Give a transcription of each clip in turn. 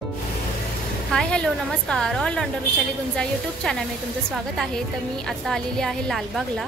Hi hello नमस्कार all rounder Vrushali गुंजा YouTube चॅनलमध्ये तुमचं स्वागत आहे। तर मी आता आलेली आहे लालबागला।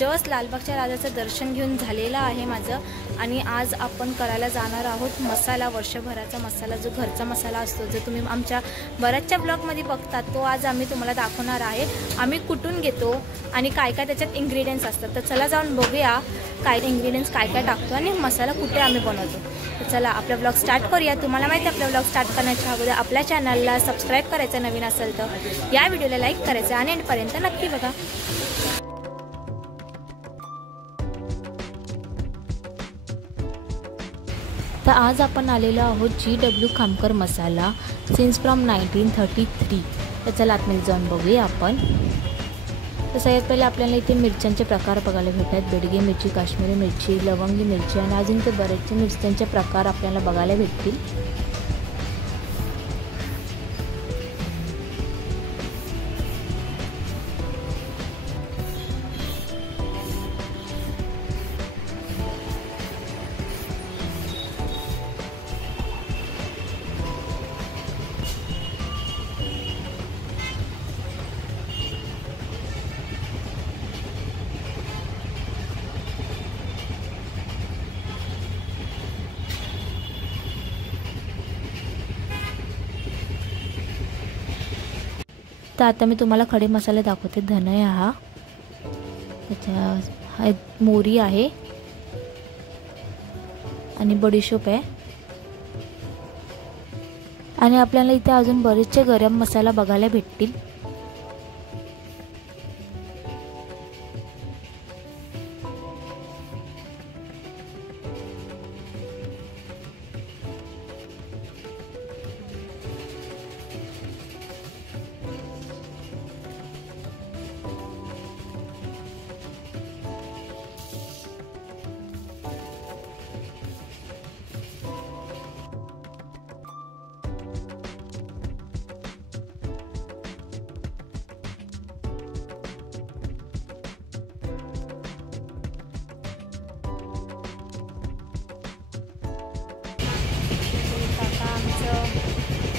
जस्ट लालबागच्या राजाचं दर्शन घेऊन झालेलं आहे माझं आणि आज आपण करायला जाणार आहोत मसाला, वर्षभराचा मसाला, जो घरचा मसाला असतो, जो तुम्ही आमच्या बऱ्याचशा ब्लॉगमध्ये बघतात, तो आज आम्ही तुम्हाला दाखवणार आहे। आम्ही कुठून घेतो आणि काय काय त्याच्यात इन्ग्रेडियंट्स असतात, तर चला जाऊन बघूया काय इन्ग्रेडियंट्स काय काय टाकतो आणि मसाला कुठे आम्ही बनवतो। तर चला आपला ब्लॉग स्टार्ट करूया। तुम्हाला माहिती आहे आपला ब्लॉग स्टार्ट करण्याच्या अगोदर आपल्या चॅनलला सबस्क्राइब करायचं नवीन असेल तर, या व्हिडिओला लाईक करायचं आणि एंडपर्यंत नक्की बघा। तर आज आपण आलेलो आहोत GW Khamkar masala since from 1933। तर चला आतमध्ये जाऊन बघूया आपण। तर सगळ्यात पहिले आपल्याला इथे मिरच्यांचे प्रकार बघायला भेटतात। बेडगी मिरची, काश्मीरी मिरची, लवंगी मिरची आणि अजून ते बरेचसे मिरच्यांचे प्रकार आपल्याला बघायला भेटतील। तर आता मी तुम्हाला खडे मसाले दाखवते। धने हा, त्याच्या मोहरी आहे आणि बडीशोप आहे आणि आपल्याला इथे अजून बरेचसे गरम मसाला बघायला भेटतील।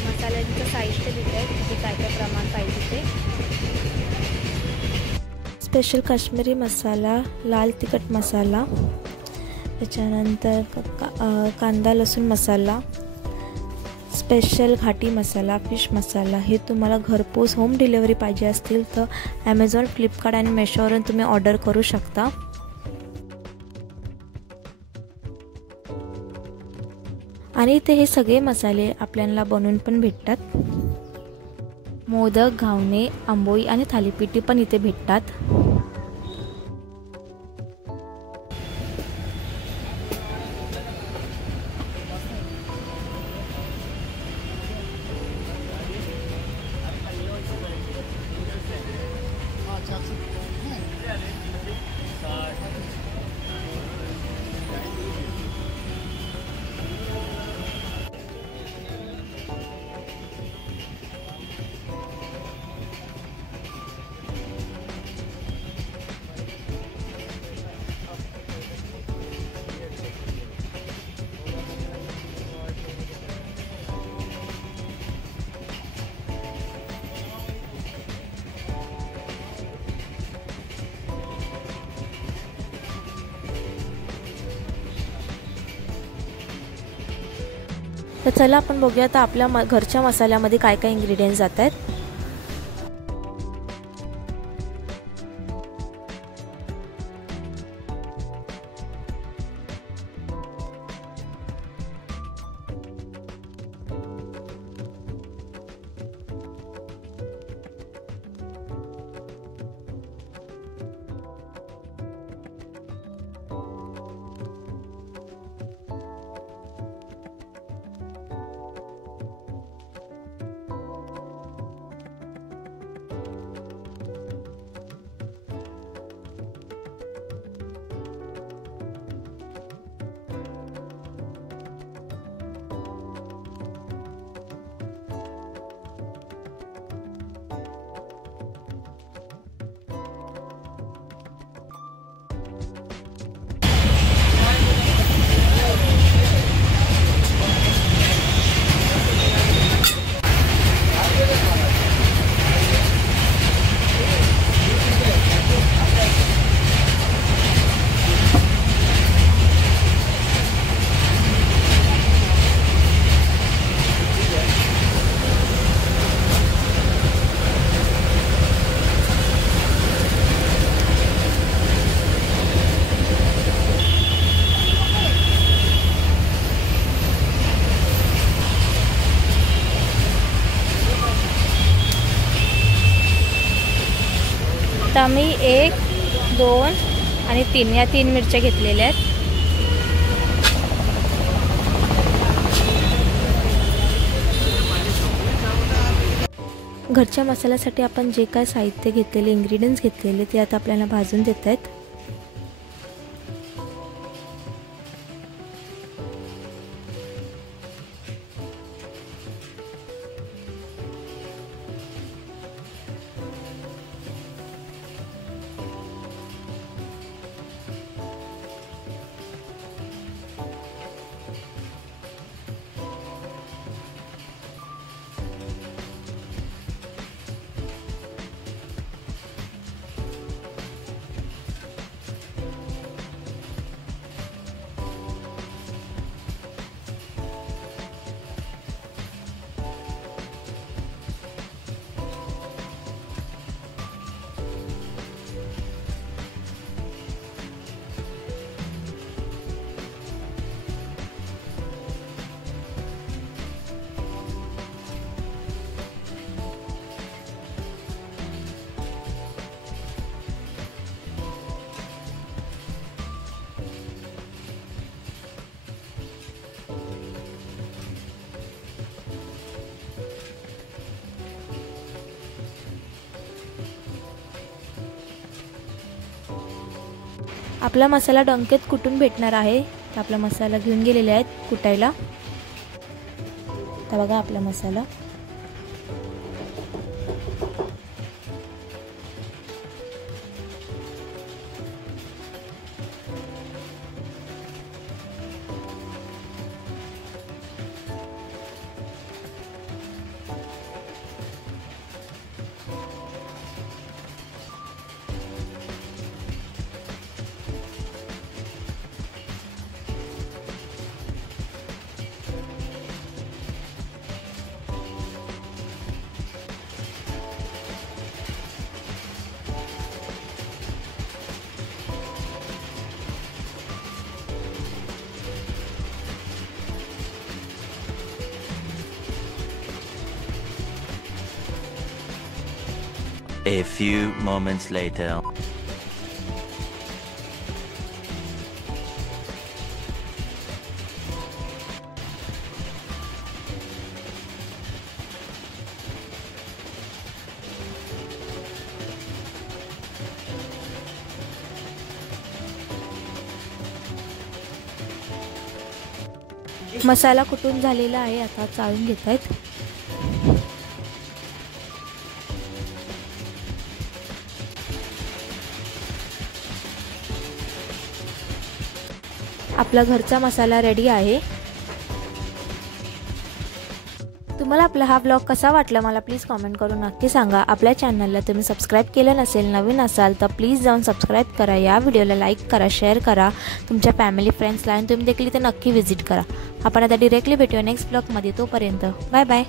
मसाल्यांचं साहित्य दिलं आहे, किती काय काय प्रमाण पाहिजे ते। स्पेशल काश्मीरी मसाला, लाल तिखट मसाला, त्याच्यानंतर कांदा लसूण मसाला, स्पेशल घाटी मसाला, फिश मसाला। हे तुम्हाला घरपोच होम डिलिव्हरी पाहिजे असतील तर ॲमेझॉन, फ्लिपकार्ट आणि मेशोवरून तुम्ही ऑर्डर करू शकता। आणि इथे हे सगळे मसाले आपल्याला बनवून पण भेटतात। मोदक, घावणे, आंबोळी आणि थालीपीठी पण इथे भेटतात। तर चला आपण बघूया आता आपल्या घरच्या मसाल्यामध्ये काय काय इन्ग्रेडियंट्स जात आहेत। आता मी 1, 2 आणि 3 या 3 मिरच्या घेतलेल्या आहेत. घरच्या मसाल्यासाठी आपण जे काय साहित्य घेतलेले, इन्ग्रेडियंट्स घेतलेले ते आता आपल्याला भाजून देत आहेत. आपला मसाला डंकेत कुटून भेटणार आहे. तर आपला मसाला घेऊन गेलेले आहेत कुटायला. तर बघा आपला मसाला. A few moments later. मसाला कुटून झालेला आहे. आता चाळून घेत आहेत. आपला घरचा मसाला रेडी आहे. तुम्हाला आपला हा ब्लॉग कसा वाटला मला प्लीज कमेंट करून नक्की सांगा. आपल्या चॅनलला तुम्ही सबस्क्राईब केलं नसेल, नवीन असाल तर प्लीज जाऊन सबस्क्राईब करा. या व्हिडिओला लाईक करा, शेअर करा तुमच्या फॅमिली फ्रेंड्सला आणि तुम्ही देखील इथे नक्की व्हिजिट करा. आपण आता डिरेक्टली भेटूया नेक्स्ट ब्लॉगमध्ये. तोपर्यंत बाय बाय.